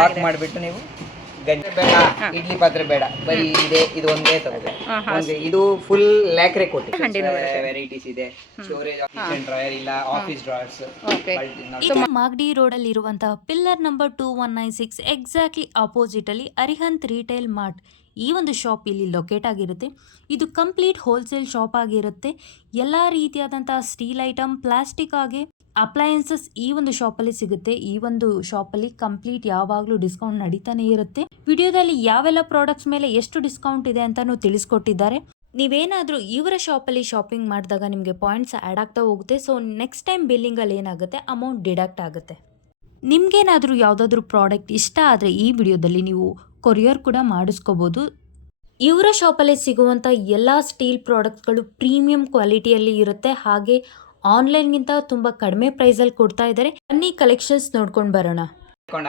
Lock ಮಾಡಿಬಿಟ್ಟು ನೀವು ಗಂಟೆ ಬೇಡ, ಇಡ್ಲಿ ಪಾತ್ರೆ ಬೇಡ, ಬರೀ ಇದು ಒಂದೇ ತಗೋಬೇಕು. ಇದು ಫುಲ್ ಲ್ಯಾಕ್ರೆ ಕೋಟಿಂಗ್ ವೆರೈಟೀಸ್ ಇದೆ. ಸ್ಟೋರೇಜ್ ಕಿಚನ್ ಡ್ರಾಯರ್ ಇಲ್ಲ, ಆಫೀಸ್ ಡ್ರಾಯರ್ಸ್. ಇದು ಮಾಗಡಿ ರೋಡ್ ಅಲ್ಲಿ ಇರುವಂತಹ ಪಿಲ್ಲರ್ ನಂಬರ್ 2196 ಎಕ್ಸಾಕ್ಟ್ಲಿ ಅಪೋಸಿಟ್ ಅಲ್ಲಿ ಅರಿಹಂತ್ ರಿಟೇಲ್ ಮಾರ್ಟ್ ಈ ಒಂದು ಶಾಪ್ ಇಲ್ಲಿ ಲೊಕೇಟ್ ಆಗಿರುತ್ತೆ. ಇದು ಕಂಪ್ಲೀಟ್ ಹೋಲ್ಸೇಲ್ ಶಾಪ್ ಆಗಿರುತ್ತೆ. ಎಲ್ಲ ರೀತಿಯಾದಂತಹ ಸ್ಟೀಲ್ ಐಟಮ್, ಪ್ಲಾಸ್ಟಿಕ್ ಹಾಗೆ ಅಪ್ಲಯನ್ಸಸ್ ಈ ಒಂದು ಶಾಪಲ್ಲಿ ಸಿಗುತ್ತೆ. ಈ ಒಂದು ಶಾಪಲ್ಲಿ ಕಂಪ್ಲೀಟ್ ಯಾವಾಗಲೂ ಡಿಸ್ಕೌಂಟ್ ನಡೀತಾನೆ ಇರುತ್ತೆ. ವಿಡಿಯೋದಲ್ಲಿ ಯಾವೆಲ್ಲ ಪ್ರಾಡಕ್ಟ್ಸ್ ಮೇಲೆ ಎಷ್ಟು ಡಿಸ್ಕೌಂಟ್ ಇದೆ ಅಂತಾನು ತಿಳಿಸ್ಕೊಟ್ಟಿದ್ದಾರೆ. ನೀವೇನಾದರೂ ಇವರ ಶಾಪಲ್ಲಿ ಶಾಪಿಂಗ್ ಮಾಡಿದಾಗ ನಿಮಗೆ ಪಾಯಿಂಟ್ಸ್ ಆ್ಯಡ್ ಆಗ್ತಾ ಹೋಗುತ್ತೆ. ಸೊ ನೆಕ್ಸ್ಟ್ ಟೈಮ್ ಬಿಲ್ಲಿಂಗಲ್ಲಿ ಏನಾಗುತ್ತೆ, ಅಮೌಂಟ್ ಡಿಡಕ್ಟ್ ಆಗುತ್ತೆ. ನಿಮಗೇನಾದರೂ ಯಾವುದಾದ್ರೂ ಪ್ರಾಡಕ್ಟ್ ಇಷ್ಟ ಆದರೆ ಈ ವಿಡಿಯೋದಲ್ಲಿ ನೀವು ಕೊರಿಯರ್ ಕೂಡ ಮಾಡಿಸ್ಕೋಬೋದು. ಇವರ ಶಾಪಲ್ಲಿ ಸಿಗುವಂಥ ಎಲ್ಲ ಸ್ಟೀಲ್ ಪ್ರಾಡಕ್ಟ್ಸ್ಗಳು ಪ್ರೀಮಿಯಂ ಕ್ವಾಲಿಟಿಯಲ್ಲಿ ಇರುತ್ತೆ. ಹಾಗೆ ಆನ್ಲೈನ್ಗಿಂತ ತುಂಬ ಕಡಿಮೆ ಪ್ರೈಸಲ್ಲಿ ಕೊಡ್ತಾ ಇದ್ದಾರೆ. ಬನ್ನಿ ಕಲೆಕ್ಷನ್ಸ್ ನೋಡ್ಕೊಂಡು ಬರೋಣ.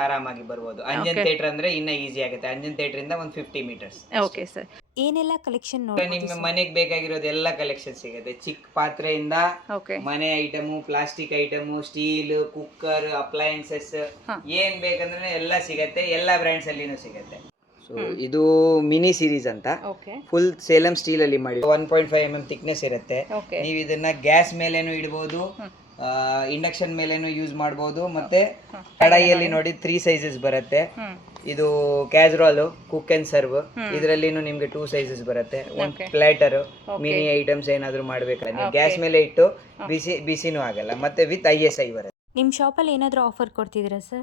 ಆರಾಮಾಗಿ ಬರ್ಬೋದು. ಅಂಜನ್ ಥಿಯೇಟರ್ ಅಂದ್ರೆ ಇನ್ನ ಈಸಿ ಆಗುತ್ತೆ. ಅಂಜನ್ ಥಿಯೇಟರ್ ಇಂದ ಒಂದು 50 ಮೀಟರ್ಸ್. ಓಕೆ ಸರ್, ಏನೆಲ್ಲ ಕಲೆಕ್ಷನ್ ನೋಡಿ ನಿಮ್ಮ ಮನೆಗೆ ಬೇಕಾಗಿರೋದು ಎಲ್ಲ ಕಲೆಕ್ಷನ್ ಸಿಗುತ್ತೆ. ಚಿಕ್ಕ ಪಾತ್ರೆಯಿಂದ ಮನೆ item, plastic item, steel, cooker, appliances ಏನ್ ಬೇಕಂದ್ರೆ ಎಲ್ಲ ಸಿಗತ್ತೆ. ಎಲ್ಲ ಬ್ರ್ಯಾಂಡ್ಸ್ ಅಲ್ಲಿನೂ ಸಿಗತ್ತೆ. ಸೊ ಇದು ಮಿನಿ ಸೀರೀಸ್ ಅಂತ ಫುಲ್ ಸೇಲಂ ಸ್ಟೀಲ್ ಅಲ್ಲಿ ಮಾಡಿ 1.5 mm ಥಿಕ್ನೆಸ್ ಇರುತ್ತೆ. ನೀವು ಇದನ್ನ ಗ್ಯಾಸ್ ಮೇಲೇನು ಇಡಬಹುದು, ಇಂಡಕ್ಷನ್ ಮೇಲೇನು ಯೂಸ್ ಮಾಡಬಹುದು. ಮತ್ತೆ ಕಡಾಯಿಯಲ್ಲಿ ನೋಡಿ 3 ಸೈಜಸ್ ಬರುತ್ತೆ. ಇದು ಕ್ಯಾಸ್ರೋಲ್, ಕುಕ್ ಅಂಡ್ ಸರ್ವ್, ಇದರಲ್ಲಿನೂ ನಿಮ್ಗೆ 2 ಸೈಜಸ್ ಬರುತ್ತೆ. ಒಂದು ಪ್ಲೇಟರ್, ಮಿನಿ ಐಟಮ್ಸ್ ಏನಾದ್ರು ಮಾಡ್ಬೇಕಾದ್ರೆ ಗ್ಯಾಸ್ ಮೇಲೆ ಇಟ್ಟು ಬಿಸಿನೂ ಆಗಲ್ಲ. ಮತ್ತೆ ವಿತ್ ISI ಬರುತ್ತೆ. ನಿಮ್ಮ ಶಾಪಲ್ಲಿ ಏನಾದರೂ ಆಫರ್ ಕೊಡ್ತಿದ್ದೀರಾ ಸರ್?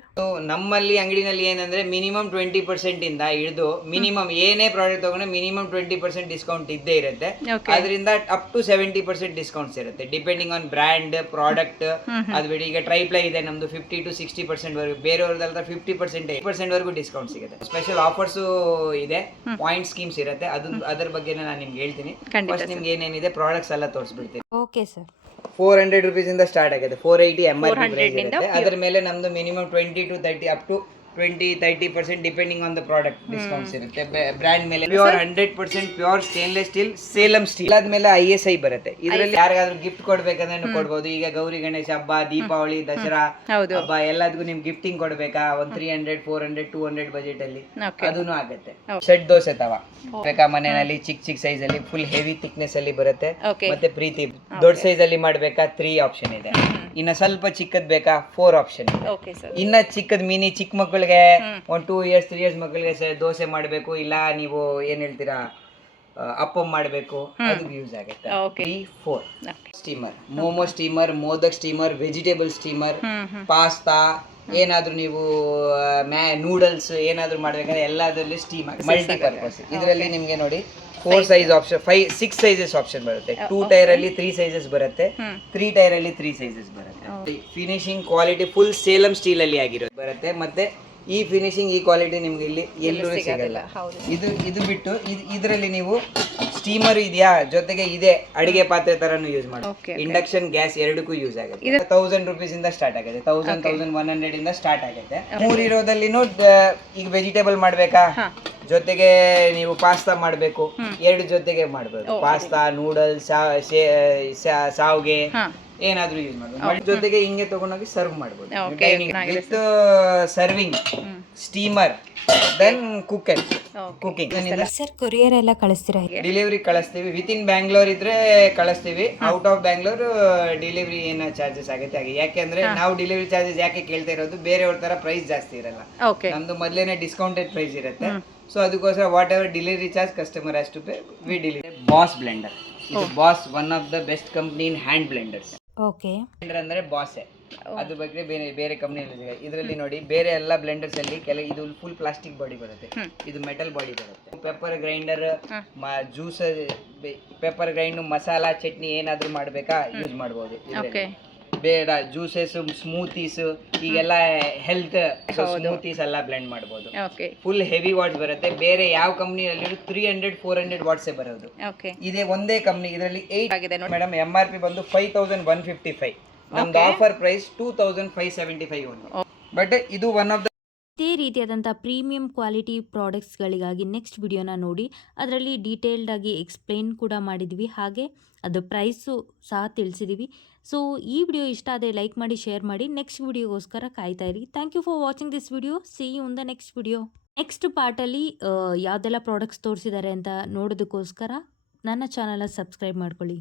ನಮ್ಮಲ್ಲಿ ಅಂಗಡಿನಲ್ಲಿ ಏನಂದ್ರೆ ಮಿನಿಮಮ್ 20% ಇಂದ ಹಿಡಿದು ಮಿನಿಮಮ್ ಏನೇ ಪ್ರಾಡಕ್ಟ್ ತಗೊಂಡ್ರೆ ಮಿನಿಮಮ್ 20% ಡಿಸ್ಕೌಂಟ್ ಇದ್ದೇ ಇರುತ್ತೆ. ಅದರಿಂದ ಅಪ್ ಟು 70% ಡಿಸ್ಕೌಂಟ್ಸ್ ಇರುತ್ತೆ, ಡಿಪೆಂಡಿಂಗ್ ಆನ್ ಬ್ರ್ಯಾಂಡ್, ಪ್ರಾಡಕ್ಟ್. ಅದು ಬಿಡಿ, ಈಗ ಟ್ರೈಪ್ಲೈ ಇದೆ ನಮ್ದು 50 to 60% ವರೆಗೂ, ಬೇರೆಯವ್ರದಲ್ಲ 50% ವರೆಗೂ ಡಿಸ್ಕೌಂಟ್ ಸಿಗುತ್ತೆ. ಸ್ಪೆಷಲ್ ಆಫರ್ಸ್ ಇದೆ, ಪಾಯಿಂಟ್ ಸ್ಕೀಮ್ಸ್ ಇರುತ್ತೆ. ಅದ್ರ ಬಗ್ಗೆ ನಾನು ನಿಮ್ಗೆ ಹೇಳ್ತೀನಿ. ಫಸ್ಟ್ ನಿಮ್ಗೆ ಏನೇನಿದೆ ಪ್ರಾಡಕ್ಟ್ಸ್ ಎಲ್ಲ ತೋರಿಸ್ಬಿಡ್ತೀನಿ. Okay sir. 400 rupees ಇಂದ ಸ್ಟಾರ್ಟ್ ಆಗುತ್ತೆ. 480 MRP ಪ್ರೈಸ್ ಇರುತ್ತೆ. ಅದರ ಮೇಲೆ ನಮ್ದು minimum 20 to 30 up to 20-30% depending on the product discounts ಇರುತ್ತೆ. ಬ್ರ್ಯಾಂಡ್ ಮೇಲೆ pure 100% pure stainless steel, Salem steel. ಆದ್ಮೇಲೆ ISI ಬರುತ್ತೆ. ಇದರಲ್ಲಿ ಯಾರಿಗಾದ್ರೂ ಗಿಫ್ಟ್ ಕೊಡ್ಬೇಕಂದ್ರೆ ಕೊಡ್ಬೋದು. ಈಗ ಗೌರಿ ಗಣೇಶ ಹಬ್ಬ, ದೀಪಾವಳಿ, ದಸರಾ ಹಬ್ಬ ಎಲ್ಲದಕ್ಕೂ ನಿಮ್ ಗಿಫ್ಟಿಂಗ್ ಕೊಡ್ಬೇಕಾ, ಒಂದು 300, 400, 200 ಬಜೆಟ್ ಅಲ್ಲಿ ಅದೂನು ಆಗುತ್ತೆ. ಸೆಟ್ ದೋಸೆ ತವ ಬೇಕಾ ಮನೆಯಲ್ಲಿ, ಚಿಕ್ಕ ಸೈಜ್ ಅಲ್ಲಿ ಫುಲ್ ಹೆವಿ ಥಿಕ್ನೆಸ್ ಅಲ್ಲಿ ಬರುತ್ತೆ. ಮತ್ತೆ ಪ್ರೀತಿ ದೊಡ್ಡ ಸೈಜ್ ಅಲ್ಲಿ ಮಾಡ್ಬೇಕಾ 3 ಆಪ್ಷನ್ ಇದೆ. ಇನ್ನ ಸ್ವಲ್ಪ ಚಿಕ್ಕದ್ ಬೇಕಾ 4 ಆಪ್ಷನ್ ಇದೆ. ಇನ್ನ ಚಿಕ್ಕದ್ ಮಿನಿ ಚಿಕ್ಕ ಮಕ್ಕಳಿಗೆ 1 2 years 3 years ಮಕ್ಕಳಿಗೆ ದೋಸೆ ಮಾಡಬೇಕು, ಇಲ್ಲ ನೀವು ಏನ್ ಹೇಳ್ತೀರಾ ಅಪ್ಪಂ ಮಾಡಬೇಕು, ಅದಕ್ಕೆ ಯೂಸ್ ಆಗುತ್ತೆ. 3-4 steamer, momo steamer, modak steamer, vegetable steamer, pasta, ಏನಾದ್ರೂ ನೀವು ನೂಡಲ್ಸ್ ಏನಾದ್ರೂ ಮಾಡ್ಬೇಕಂದ್ರೆ ಎಲ್ಲದರಲ್ಲಿ ಸ್ಟೀಮ್ ಆಗುತ್ತೆ. ಮಲ್ಟಿಪರ್ಪಸ್. ಇದರಲ್ಲಿ ನಿಮ್ಗೆ ನೋಡಿ 4 ಸೈಜ್ ಆಪ್ಷನ್, 6 ಸೈಜಸ್ ಆಪ್ಷನ್ ಬರುತ್ತೆ. 2 ಟೈರ್ ಅಲ್ಲಿ 3 ಸೈಜಸ್ ಬರುತ್ತೆ, 3 ಟೈರ್ ಅಲ್ಲಿ 3 ಸೈಜಸ್ ಬರುತ್ತೆ. Finishing quality full Salem steel ಅಲ್ಲಿ ಆಗಿರೋದು ಬರುತ್ತೆ. ಮತ್ತೆ ಈ ಫಿನಿಶಿಂಗ್, ಈ ಕ್ವಾಲಿಟಿ ನಿಮ್ಗೆ ಇಲ್ಲಿ ಎಲ್ಲೂ ಸಿಗಲ್ಲ. ಇದು ಬಿಟ್ಟು ಇದರಲ್ಲಿ ನೀವು ಸ್ಟೀಮರ್ ಇದೆಯಾ, ಜೊತೆಗೆ ಇದೆ ಅಡಿಗೆ ಪಾತ್ರೆ ತರನು ಯೂಸ್ ಮಾಡಿ. ಇಂಡಕ್ಷನ್, ಗ್ಯಾಸ್ ಎರಡಕ್ಕೂ ಯೂಸ್ ಆಗುತ್ತೆ. 1000 rupees ಇಂದ ಸ್ಟಾರ್ಟ್ ಆಗುತ್ತೆ. 1100 ಇಂದ ಸ್ಟಾರ್ಟ್ ಆಗುತ್ತೆ. 3 ಇರೋದಲ್ಲಿನೂ ಈಗ ವೆಜಿಟೇಬಲ್ ಮಾಡ್ಬೇಕಾ, ಜೊತೆಗೆ ನೀವು ಪಾಸ್ತಾ ಮಾಡಬೇಕು, 2 ಜೊತೆಗೆ ಮಾಡಬಹುದು. ಪಾಸ್ತಾ, ನೂಡಲ್ಸ್, ಸಾವ್ಗೆ ಏನಾದ್ರೂ ಯೂಸ್ ಮಾಡಬಹುದು. ಜೊತೆಗೆ ಹಿಂಗೆ ತಗೊಂಡೋಗಿ ಸರ್ವ್ ಮಾಡಬಹುದು. With serving, steamer, then cooking. Sir, courier ಎಲ್ಲ ಕಳಿಸ್ತೀರಾ? ಡೆಲಿವರಿ ಕಳಿಸ್ತೀವಿ. ವಿತ್ ಇನ್ ಬ್ಯಾಂಗ್ಳೂರ್ ಇದ್ರೆ ಕಳಿಸ್ತೀವಿ. ಔಟ್ ಆಫ್ ಬ್ಯಾಂಗ್ಳೂರ್ ಡೆಲಿವರಿ ಏನು ಚಾರ್ಜಸ್ ಆಗುತ್ತೆ ಹಾಗೆ. ಯಾಕೆಂದ್ರೆ ನಾವು ಡೆಲಿವರಿ ಚಾರ್ಜಸ್ ಯಾಕೆ ಕೇಳ್ತಾ ಇರೋದು, ಬೇರೆಯವ್ರ ತರ ಪ್ರೈಸ್ ಜಾಸ್ತಿ ಇರಲ್ಲ. ನಮ್ದು ಮೊದಲೇನೆ ಡಿಸ್ಕೌಂಟೆಡ್ ಪ್ರೈಸ್ ಇರುತ್ತೆ. ಸೊ ಅದಕ್ಕೋಸ್ಕರ whatever delivery charge customer has to pay, we delivery. Boss blender, ಇದು Boss one of the best company in hand blenders. Blender ಅಂದ್ರೆ ಬಾಸೆ, ಅದ್ರ ಬಗ್ಗೆ ಬೇರೆ ಕಂಪ್ನಿಯಲ್ಲಿ ಸಿಗುತ್ತೆ. ಇದರಲ್ಲಿ ನೋಡಿ ಬೇರೆ ಎಲ್ಲ ಬ್ಲೆಂಡರ್ಸ್ ಅಲ್ಲಿ ಇದು ಫುಲ್ ಪ್ಲಾಸ್ಟಿಕ್ ಬಾಡಿ ಬರುತ್ತೆ, ಇದು ಮೆಟಲ್ ಬಾಡಿ ಬರುತ್ತೆ. Pepper grinder, juice, pepper grind, masala, chutney ಏನಾದ್ರೂ ಮಾಡ್ಬೇಕಾ ಯೂಸ್ ಮಾಡಬಹುದು. ಬೇಡ ಜ್ಯೂಸಸ್, ಸ್ಮೂತೀಸ್, ಈಗೆಲ್ಲ ಹೆಲ್ತ್ ಸ್ಮೂತೀಸ್ ಎಲ್ಲ ಬ್ಲೆಂಡ್ ಮಾಡಬಹುದು. ಫುಲ್ ಹೆವಿ ವಾಟ್ಸ್ ಬರುತ್ತೆ. ಬೇರೆ ಯಾವ ಕಂಪ್ನಿಯಲ್ಲಿ 300-400 ವಾಟ್ಸೇ ಬರೋದು. ಇದೇ ಒಂದೇ ಕಂಪ್ನಿ. ಇದರಲ್ಲಿ 8 ಆಗಿದೆ ಮೇಡಮ್. MRP ಬಂದು 5155. ನಮ್ದು ಆಫರ್ ಪ್ರೈಸ್ 2575 ಓನ್ಲಿ. ಬಟ್ ಇದು ಒನ್ ಆಫ್ ದ ಇದೇ ರೀತಿಯಾದಂಥ ಪ್ರೀಮಿಯಂ ಕ್ವಾಲಿಟಿ ಪ್ರಾಡಕ್ಟ್ಸ್ಗಳಿಗಾಗಿ ನೆಕ್ಸ್ಟ್ ವಿಡಿಯೋನ ನೋಡಿ. ಅದರಲ್ಲಿ ಡೀಟೇಲ್ಡ್ ಆಗಿ ಎಕ್ಸ್ಪ್ಲೇನ್ ಕೂಡ ಮಾಡಿದ್ವಿ, ಹಾಗೆ ಅದು ಪ್ರೈಸು ಸಹ ತಿಳಿಸಿದ್ದೀವಿ. ಸೊ ಈ ವಿಡಿಯೋ ಇಷ್ಟ ಆದರೆ ಲೈಕ್ ಮಾಡಿ, ಶೇರ್ ಮಾಡಿ. ನೆಕ್ಸ್ಟ್ ವಿಡಿಯೋಗೋಸ್ಕರ ಕಾಯ್ತಾ ಇರಿ. Thank you for watching this video. See you in the next video. Next ಪಾರ್ಟಲ್ಲಿ ಯಾವುದೆಲ್ಲ ಪ್ರಾಡಕ್ಟ್ಸ್ ತೋರಿಸಿದ್ದಾರೆ ಅಂತ ನೋಡೋದಕ್ಕೋಸ್ಕರ ನನ್ನ ಚಾನಲ್ನ ಸಬ್ಸ್ಕ್ರೈಬ್ ಮಾಡ್ಕೊಳ್ಳಿ.